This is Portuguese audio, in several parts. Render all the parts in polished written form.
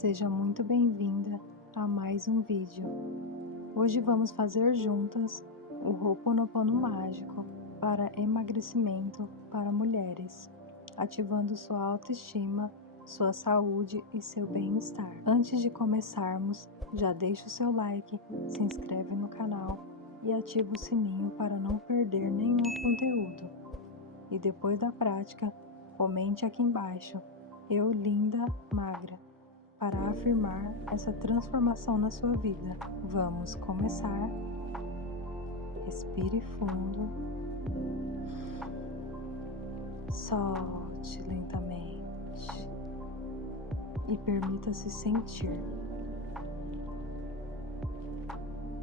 Seja muito bem-vinda a mais um vídeo. Hoje vamos fazer juntas o Ho'oponopono mágico para emagrecimento para mulheres, ativando sua autoestima, sua saúde e seu bem-estar. Antes de começarmos, já deixa o seu like, se inscreve no canal e ativa o sininho para não perder nenhum conteúdo. E depois da prática, comente aqui embaixo, eu linda, magra, para afirmar essa transformação na sua vida. Vamos começar. Respire fundo. Solte lentamente. E permita-se sentir.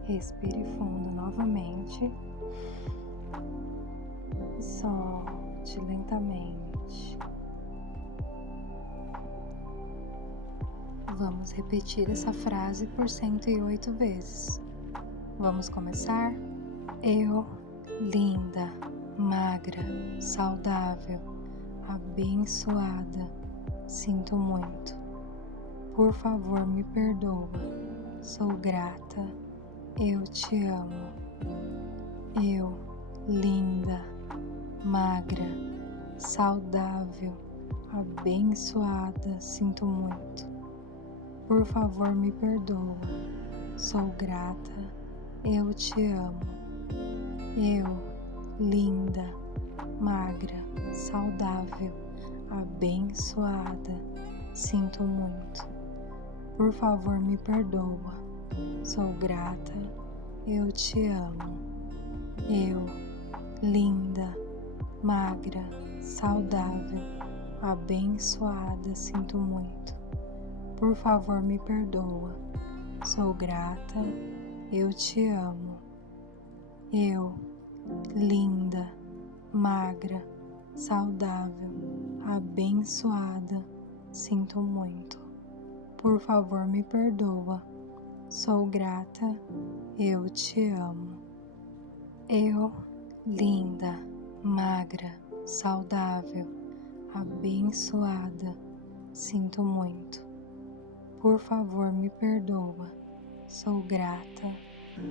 Respire fundo novamente. Solte lentamente. Vamos repetir essa frase por 108 vezes. Vamos começar? Eu, linda, magra, saudável, abençoada, sinto muito. Por favor, me perdoa. Sou grata. Eu te amo. Eu, linda, magra, saudável, abençoada, sinto muito. Por favor, me perdoa. Sou grata. Eu te amo. Eu, linda, magra, saudável, abençoada, sinto muito. Por favor, me perdoa. Sou grata. Eu te amo. Eu, linda, magra, saudável, abençoada, sinto muito. Por favor, me perdoa. Sou grata. Eu te amo. Eu, linda, magra, saudável, abençoada, sinto muito. Por favor, me perdoa. Sou grata. Eu te amo. Eu, linda, magra, saudável, abençoada, sinto muito. Por favor, me perdoa. Sou grata.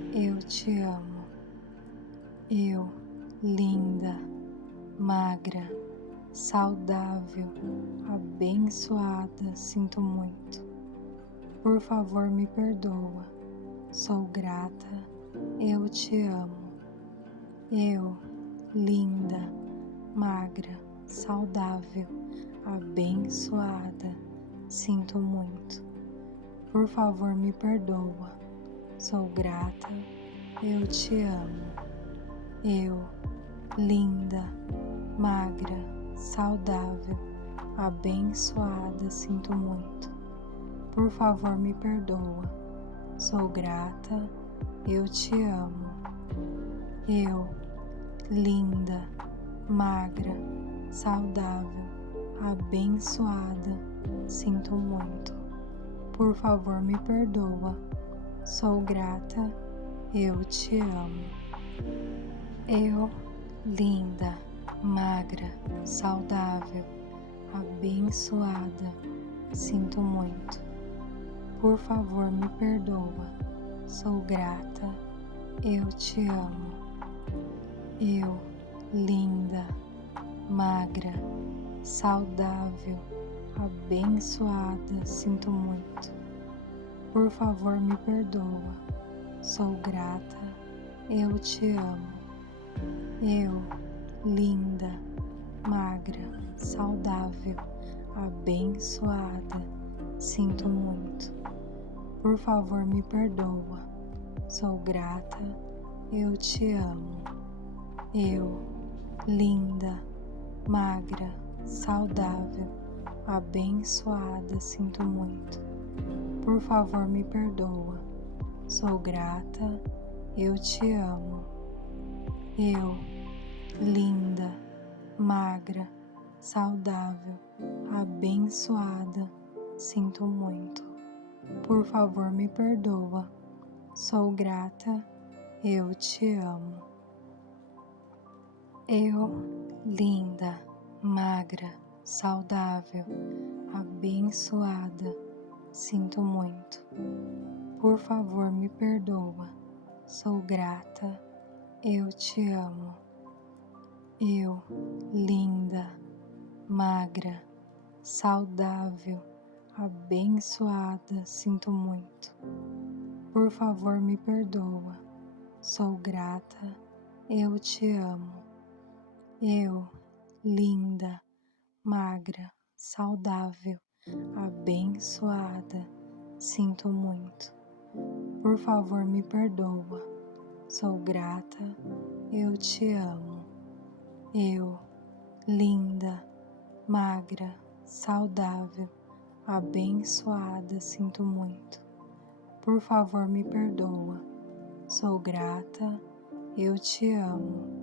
Eu te amo. Eu, linda, magra, saudável, abençoada, sinto muito. Por favor, me perdoa. Sou grata. Eu te amo. Eu, linda, magra, saudável, abençoada, sinto muito. Por favor, me perdoa. Sou grata. Eu te amo. Eu, linda, magra, saudável, abençoada, sinto muito. Por favor, me perdoa. Sou grata. Eu te amo. Eu, linda, magra, saudável, abençoada, sinto muito. Por favor, me perdoa. Sou grata. Eu te amo. Eu, linda, magra, saudável, abençoada, sinto muito. Por favor, me perdoa. Sou grata. Eu te amo. Eu, linda, magra, saudável, abençoada, sinto muito. Por favor, me perdoa. Sou grata. Eu te amo. Eu, linda, magra, saudável, abençoada, sinto muito. Por favor, me perdoa. Sou grata. Eu te amo. Eu, linda, magra, saudável, abençoada, sinto muito. Por favor, me perdoa. Sou grata. Eu te amo. Eu, linda, magra, saudável, abençoada, sinto muito. Por favor, me perdoa. Sou grata. Eu te amo. Eu, linda, magra, saudável, abençoada, sinto muito. Por favor, me perdoa. Sou grata. Eu te amo. Eu, linda, magra, saudável, abençoada, sinto muito. Por favor, me perdoa. Sou grata. Eu te amo. Eu, linda, magra, saudável, abençoada, sinto muito. Por favor, me perdoa. Sou grata. Eu te amo. Eu, linda, magra, saudável, abençoada, sinto muito. Por favor, me perdoa. Sou grata. Eu te amo.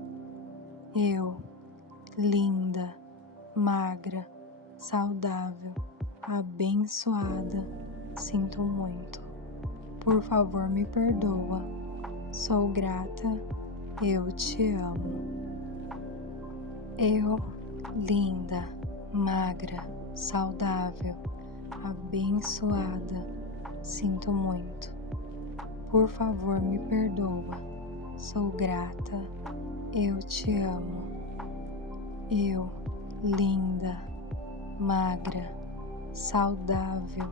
Eu, linda, magra, saudável, abençoada, sinto muito. Por favor, me perdoa. Sou grata. Eu te amo. Eu, linda, magra, saudável, abençoada, sinto muito. Por favor, me perdoa. Sou grata. Eu te amo. Eu, linda, magra, saudável,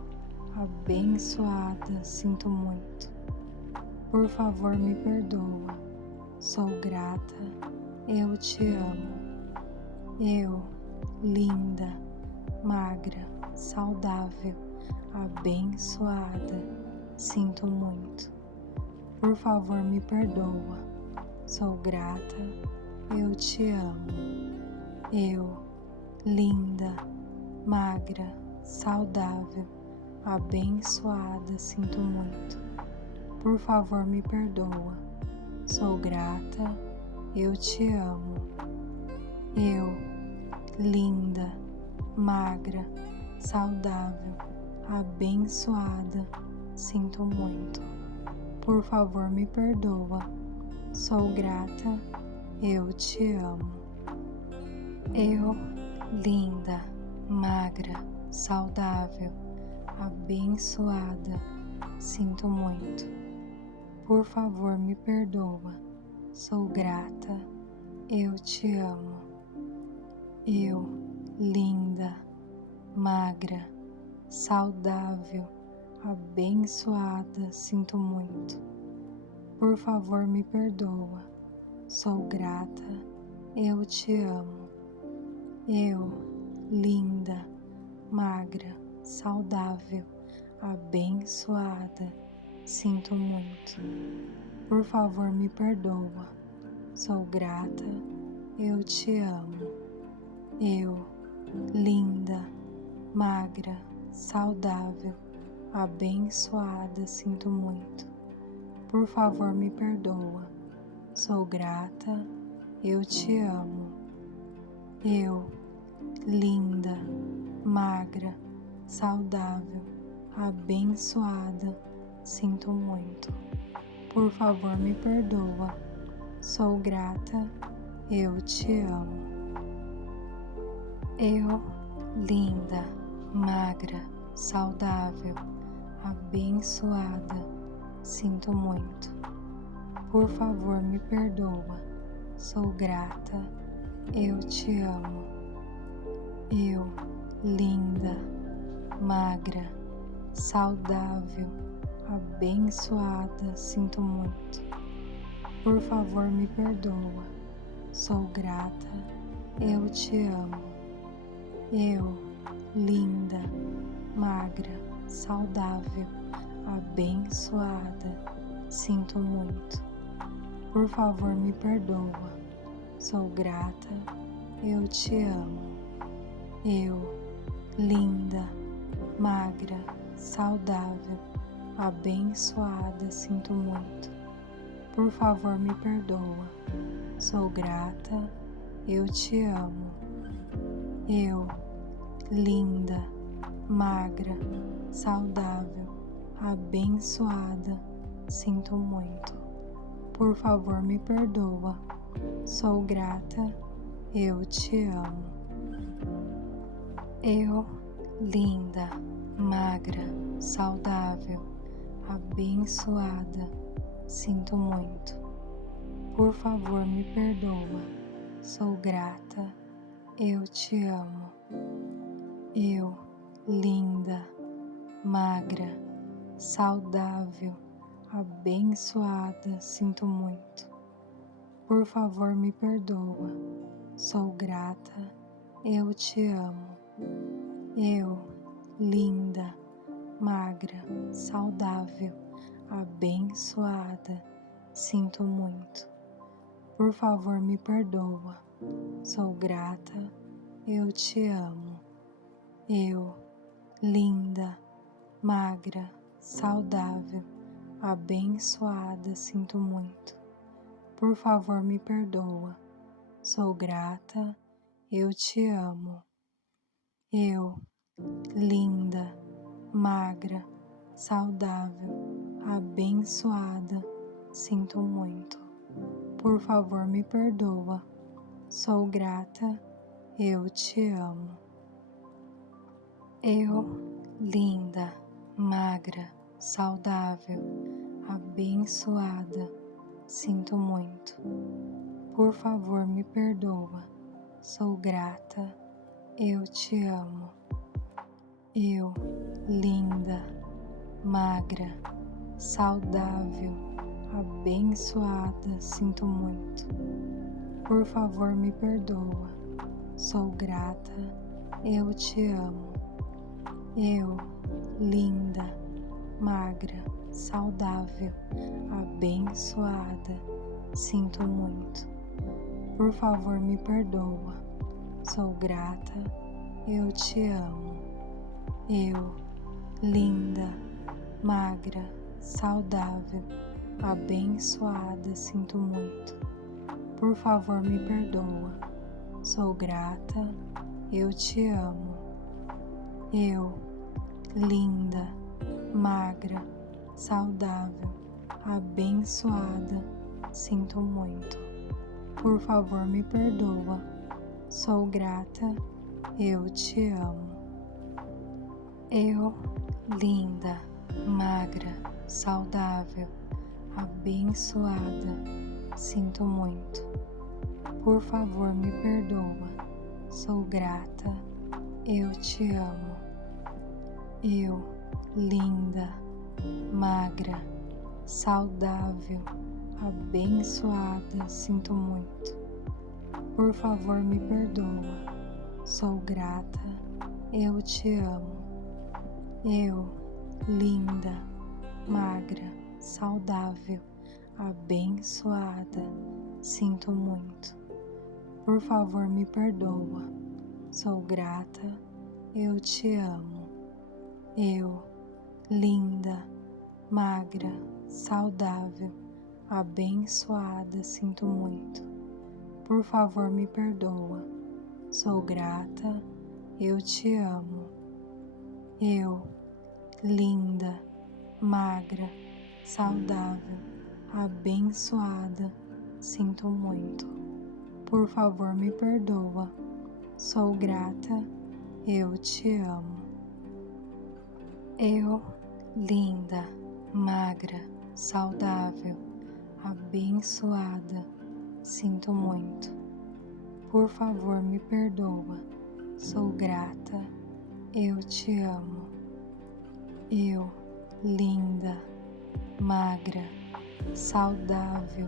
abençoada, sinto muito. Por favor, me perdoa. Sou grata. Eu te amo. Eu, linda, magra, saudável, abençoada, sinto muito. Por favor, me perdoa. Sou grata. Eu te amo. Eu, linda, magra, saudável, abençoada, sinto muito. Por favor, me perdoa. Sou grata. Eu te amo. Eu, linda, magra, saudável, abençoada, sinto muito. Por favor, me perdoa. Sou grata. Eu te amo. Eu, linda, magra, saudável, abençoada, sinto muito. Por favor, me perdoa. Sou grata. Eu te amo. Eu, linda, magra, saudável, abençoada, sinto muito. Por favor, me perdoa. Sou grata. Eu te amo. Eu, linda, magra, saudável, abençoada, sinto muito. Por favor, me perdoa. Sou grata. Eu te amo. Eu, linda, magra, saudável, abençoada, sinto muito. Por favor, me perdoa. Sou grata. Eu te amo. Eu, linda, magra, saudável, abençoada, sinto muito. Por favor, me perdoa. Sou grata. Eu te amo. Eu, linda, magra, saudável, abençoada, sinto muito. Por favor, me perdoa. Sou grata. Eu te amo. Eu, linda, magra, saudável, abençoada, sinto muito. Por favor, me perdoa. Sou grata. Eu te amo. Eu, linda, magra, saudável, abençoada, sinto muito. Por favor, me perdoa. Sou grata. Eu te amo. Eu, linda, magra, saudável, abençoada, sinto muito. Por favor, me perdoa. Sou grata. Eu te amo. Eu, linda, magra, saudável, abençoada, sinto muito. Por favor, me perdoa. Sou grata. Eu te amo. Eu, linda, magra, saudável, abençoada, sinto muito. Por favor, me perdoa, sou grata, eu te amo. Eu, linda, magra, saudável, abençoada, sinto muito. Por favor, me perdoa, sou grata, eu te amo. Eu, linda, magra, saudável, abençoada, sinto muito. Por favor, me perdoa, sou grata, eu te amo. Eu, linda, magra, saudável, abençoada, sinto muito. Por favor, me perdoa, sou grata, eu te amo. Eu, linda, magra, saudável, abençoada, sinto muito. Por favor, me perdoa, sou grata, eu te amo. Eu, linda, magra, saudável, abençoada, sinto muito. Por favor, me perdoa, sou grata, eu te amo. Eu, linda, magra, saudável, abençoada, sinto muito. Por favor, me perdoa, sou grata, eu te amo. Eu, linda, magra, saudável, abençoada, sinto muito. Por favor, me perdoa, sou grata, eu te amo. Eu, linda, magra, saudável, abençoada, sinto muito. Por favor, me perdoa, sou grata, eu te amo. Eu, linda, magra, saudável, abençoada, sinto muito. Por favor, me perdoa, sou grata, eu te amo. Eu, linda, magra, saudável, abençoada, sinto muito. Por favor, me perdoa, sou grata, eu te amo. Eu, linda, magra, saudável, abençoada, sinto muito. Por favor, me perdoa, sou grata, eu te amo. Eu, linda, magra, saudável, abençoada, sinto muito. Por favor, me perdoa, sou grata, eu te amo. Eu, linda, magra, saudável, abençoada, sinto muito. Por favor, me perdoa, sou grata, eu te amo. Eu, linda, magra, saudável, abençoada, sinto muito. Por favor, me perdoa, sou grata, eu te amo. Eu, linda, magra, saudável, abençoada, sinto muito. Por favor, me perdoa, sou grata, eu te amo. Eu, linda, magra, saudável,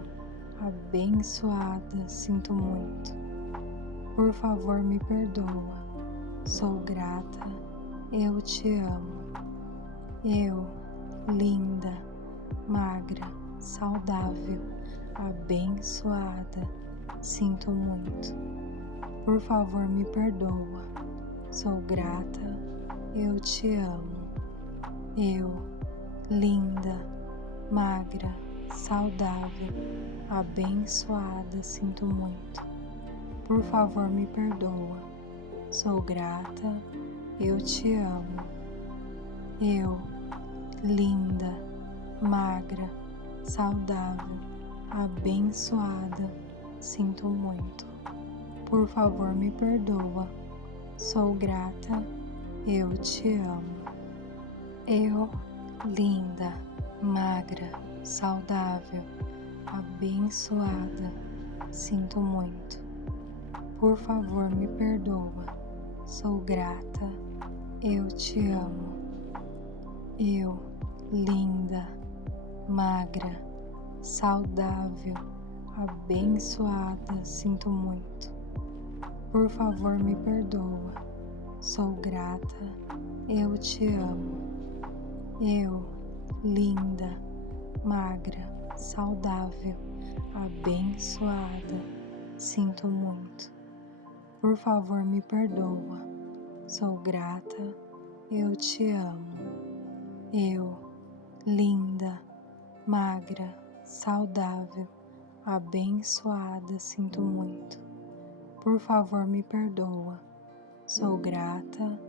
abençoada, sinto muito. Por favor, me perdoa, sou grata, eu te amo. Eu, linda, magra, saudável, abençoada, sinto muito. Por favor, me perdoa, sou grata, eu te amo. Eu, linda, magra, saudável, abençoada, sinto muito. Por favor, me perdoa, sou grata, eu te amo. Eu, linda, magra, saudável, abençoada, sinto muito. Por favor, me perdoa, sou grata, eu te amo. Eu, linda, magra, saudável, abençoada, sinto muito. Por favor, me perdoa. Sou grata. Eu te amo. Eu, linda, magra, saudável, abençoada, sinto muito. Por favor, me perdoa. Sou grata. Eu te amo. Eu, linda, magra, saudável, abençoada, sinto muito. Por favor, me perdoa. Sou grata. Eu te amo. Eu, linda, magra, saudável, abençoada, sinto muito. Por favor, me perdoa. Sou grata.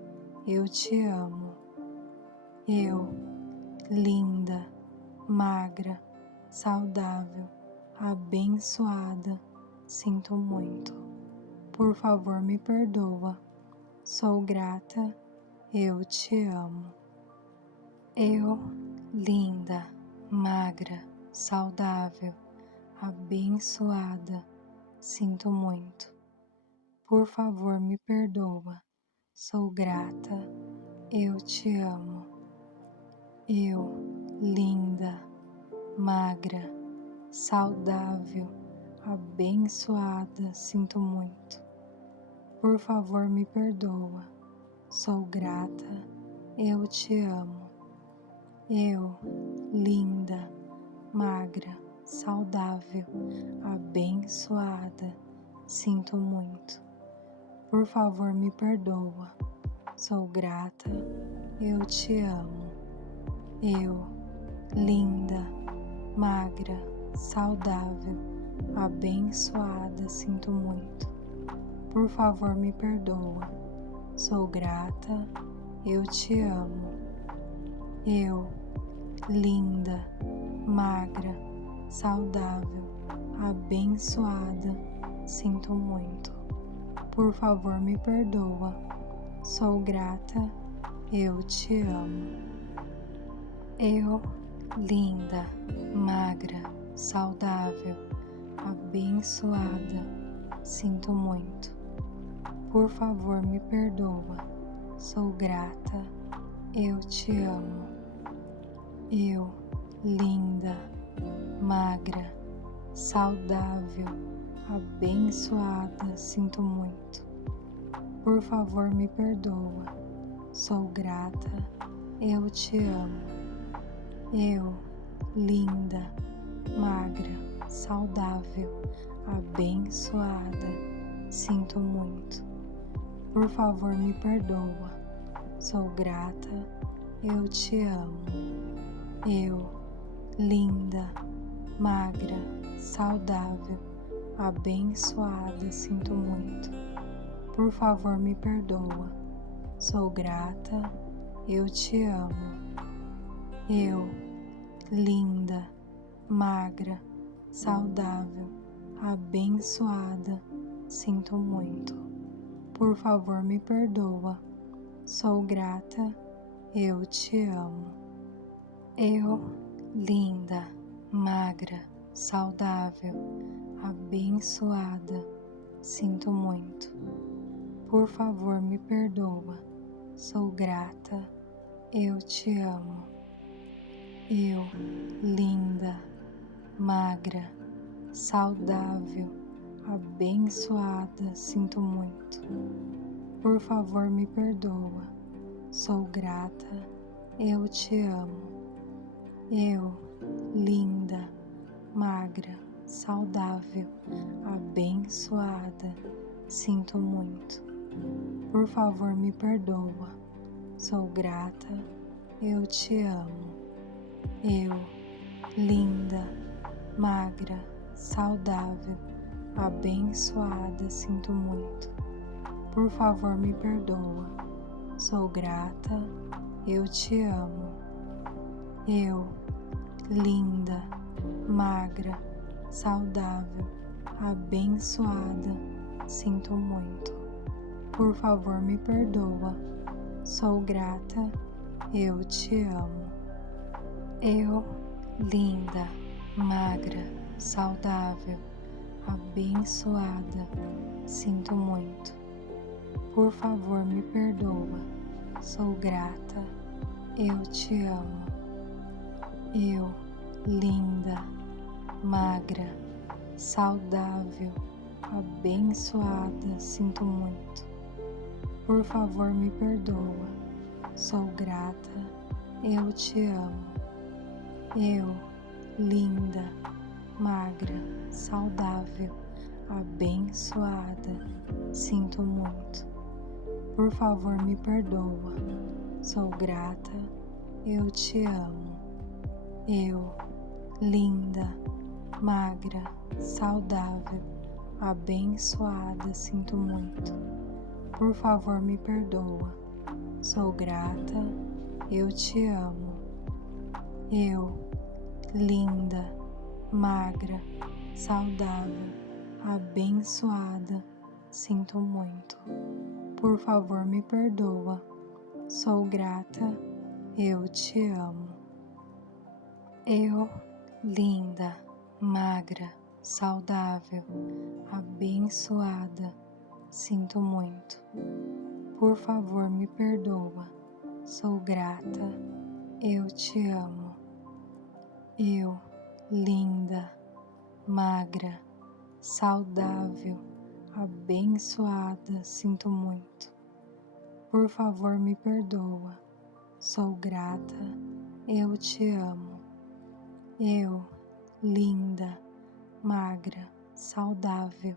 Eu te amo. Eu, linda, magra, saudável, abençoada, sinto muito. Por favor, me perdoa. Sou grata. Eu te amo. Eu, linda, magra, saudável, abençoada, sinto muito. Por favor, me perdoa. Sou grata. Eu te amo. Eu, linda, magra, saudável, abençoada, sinto muito. Por favor, me perdoa. Sou grata. Eu te amo. Eu, linda, magra, saudável, abençoada, sinto muito. Por favor, me perdoa. Sou grata. Eu te amo. Eu, linda, magra, saudável, abençoada, sinto muito. Por favor, me perdoa. Sou grata. Eu te amo. Eu, linda, magra, saudável, abençoada, sinto muito. Por favor, me perdoa. Sou grata. Eu te amo. Eu, linda, magra, saudável, abençoada, sinto muito. Por favor, me perdoa. Sou grata. Eu te amo. Eu, linda, magra, saudável, abençoada, sinto muito. Por favor, me perdoa. Sou grata. Eu te amo. Eu, linda, magra, saudável, abençoada, sinto muito. Por favor, me perdoa. Sou grata. Eu te amo. Eu, linda, magra, saudável, abençoada, sinto muito. Por favor, me perdoa. Sou grata. Eu te amo. Eu, linda, magra, saudável, abençoada, sinto muito. Por favor, me perdoa. Sou grata. Eu te amo. Eu, linda, magra, saudável, abençoada, sinto muito. Por favor, me perdoa. Sou grata. Eu te amo. Eu, linda, magra, saudável, abençoada, sinto muito. Por favor, me perdoa. Sou grata. Eu te amo. Eu, linda, magra, saudável, abençoada, sinto muito. Por favor, me perdoa. Sou grata. Eu te amo. Eu, linda, magra, saudável, abençoada, sinto muito. Por favor, me perdoa. Sou grata. Eu te amo. Eu, linda, magra, saudável, abençoada, sinto muito. Por favor, me perdoa. Sou grata. eu te amo. Eu, linda, magra, saudável, abençoada, sinto muito. Por favor, me perdoa. Sou grata. Eu te amo. Eu, linda, magra, saudável, abençoada, sinto muito. Por favor, me perdoa. Sou grata. Eu te amo. Eu, linda, magra, saudável, abençoada, sinto muito. Por favor, me perdoa. Sou grata. Eu te amo. Eu, linda, magra, saudável, abençoada, sinto muito. Por favor, me perdoa. Sou grata. Eu te amo. Eu, linda, magra, saudável, abençoada, sinto muito. Por favor, me perdoa. Sou grata. Eu te amo. Eu, linda, magra, saudável, abençoada, sinto muito. Por favor, me perdoa. Sou grata. Eu te amo. Eu, linda, magra, saudável, abençoada, sinto muito. Por favor, me perdoa. Sou grata. Eu te amo. Eu, linda, magra, saudável,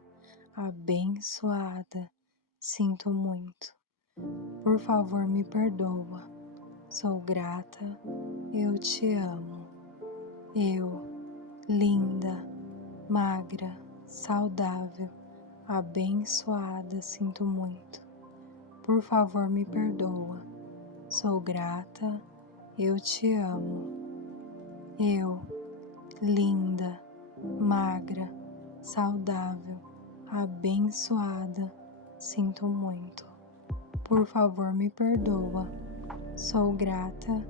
abençoada, sinto muito. Por favor, me perdoa. Sou grata. Eu te amo. Eu, linda, magra, saudável, abençoada, sinto muito. Por favor, me perdoa. Sou grata. Eu te amo. Eu, linda, magra, saudável, abençoada, sinto muito. Por favor, me perdoa. Sou grata.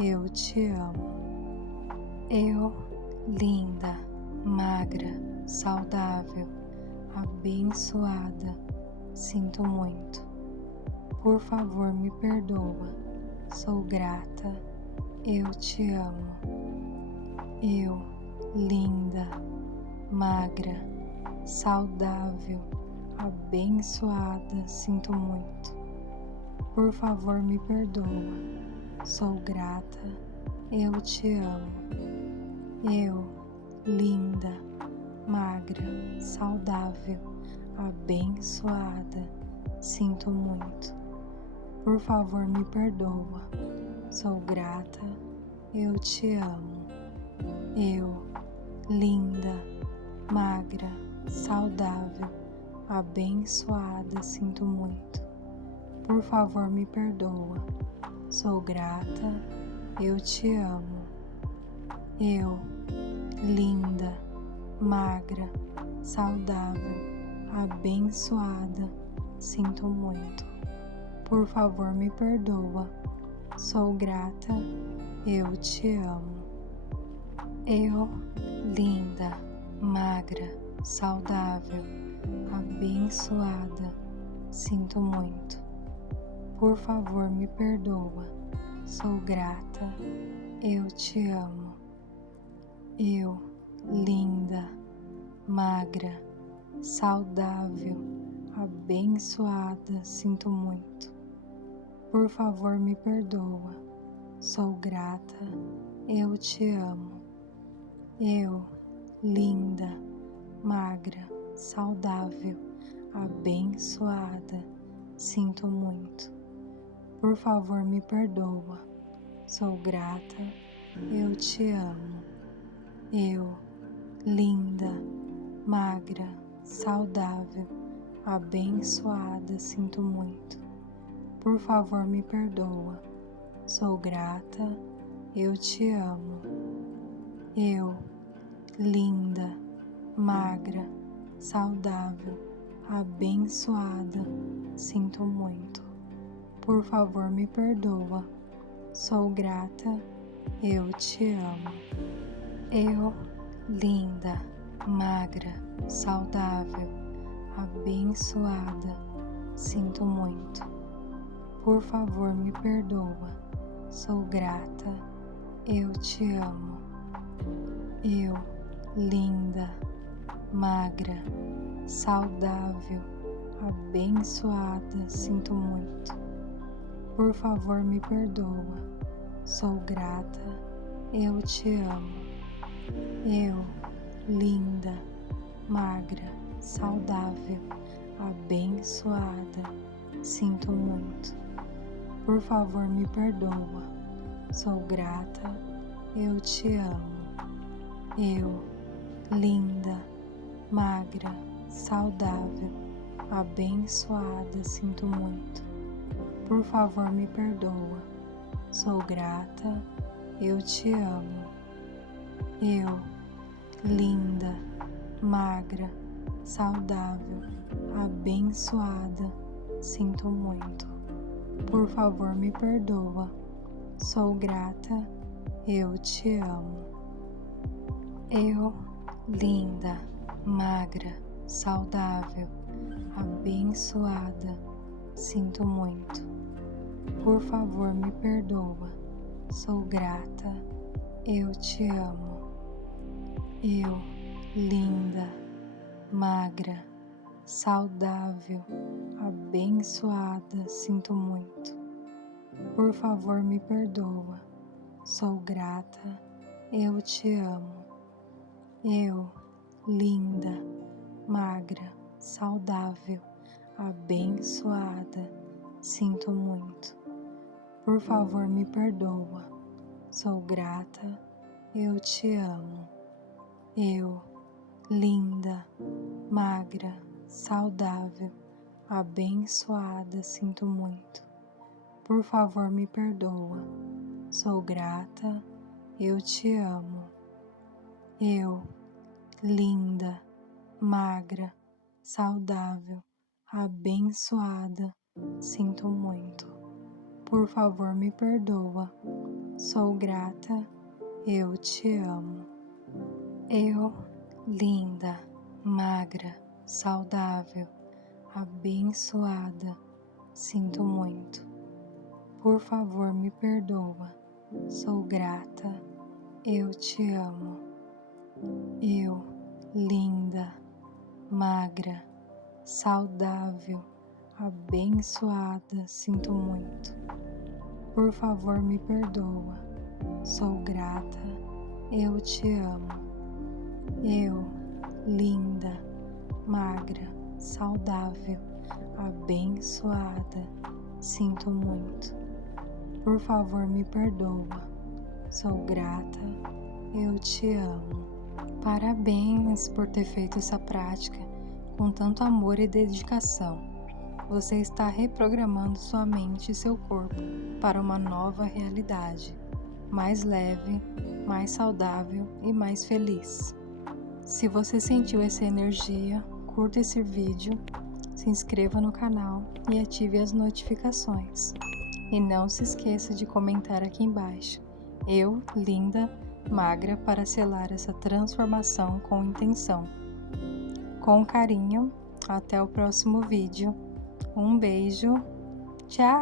Eu te amo. Eu, linda, magra, saudável, abençoada, sinto muito. Por favor, me perdoa. Sou grata. Eu te amo. Eu, linda, magra, saudável, abençoada, sinto muito. Por favor, me perdoa. Sou grata. Eu te amo. Eu, linda, magra, saudável, abençoada, sinto muito. Por favor, me perdoa. Sou grata. Eu te amo. Eu, linda, magra, saudável, abençoada, sinto muito. Por favor, me perdoa. Sou grata. Eu te amo. Eu, linda, magra, saudável, abençoada, sinto muito. Por favor, me perdoa. Sou grata. Eu te amo. Eu, linda, magra, saudável, abençoada, sinto muito. Por favor, me perdoa. Sou grata. Eu te amo. Eu, linda, magra, saudável, abençoada, sinto muito. Por favor, me perdoa. Sou grata. Eu te amo. Eu, linda, magra, saudável, abençoada, sinto muito. Por favor, me perdoa. Sou grata. Eu te amo. Eu, linda, magra, saudável, abençoada, sinto muito. Por favor, me perdoa. Sou grata. Eu te amo. Eu, linda, magra, saudável, abençoada, sinto muito. Por favor, me perdoa. sou grata, eu te amo. Eu, linda, magra, saudável, abençoada, sinto muito. Por favor, me perdoa, sou grata, eu te amo. Eu, linda, magra, saudável, abençoada, sinto muito. Por favor, me perdoa, sou grata, eu te amo. Eu, linda, magra, saudável, abençoada, sinto muito. Por favor, me perdoa, sou grata, eu te amo. Eu, linda, magra, saudável, abençoada, sinto muito. Por favor, me perdoa, sou grata, eu te amo. Eu, linda, magra, saudável, abençoada, sinto muito. Por favor, me perdoa, sou grata, eu te amo. Eu, linda, magra, saudável, abençoada, sinto muito. Por favor, me perdoa, sou grata, eu te amo. Eu, linda, magra, saudável, abençoada, sinto muito. Por favor, me perdoa, sou grata, eu te amo. Eu, linda, magra, saudável, abençoada, sinto muito. Por favor, me perdoa, sou grata, eu te amo. Eu, linda, magra, saudável, abençoada, sinto muito. Por favor, me perdoa, sou grata, eu te amo. Eu, linda, magra, saudável, abençoada, sinto muito. Por favor, me perdoa, sou grata, eu te amo. Eu, linda, magra, saudável, abençoada, sinto muito. Por favor, me perdoa, sou grata, eu te amo. Eu, linda, magra, saudável, abençoada, sinto muito. Por favor, me perdoa, sou grata, eu te amo. Eu, linda, magra, saudável, abençoada, sinto muito. Por favor, me perdoa, sou grata, eu te amo. Parabéns por ter feito essa prática com tanto amor e dedicação. Você está reprogramando sua mente e seu corpo para uma nova realidade, mais leve, mais saudável e mais feliz. Se você sentiu essa energia, curta esse vídeo, se inscreva no canal e ative as notificações. E não se esqueça de comentar aqui embaixo. Eu, linda, magra, para selar essa transformação com intenção. Com carinho, até o próximo vídeo. Um beijo, tchau!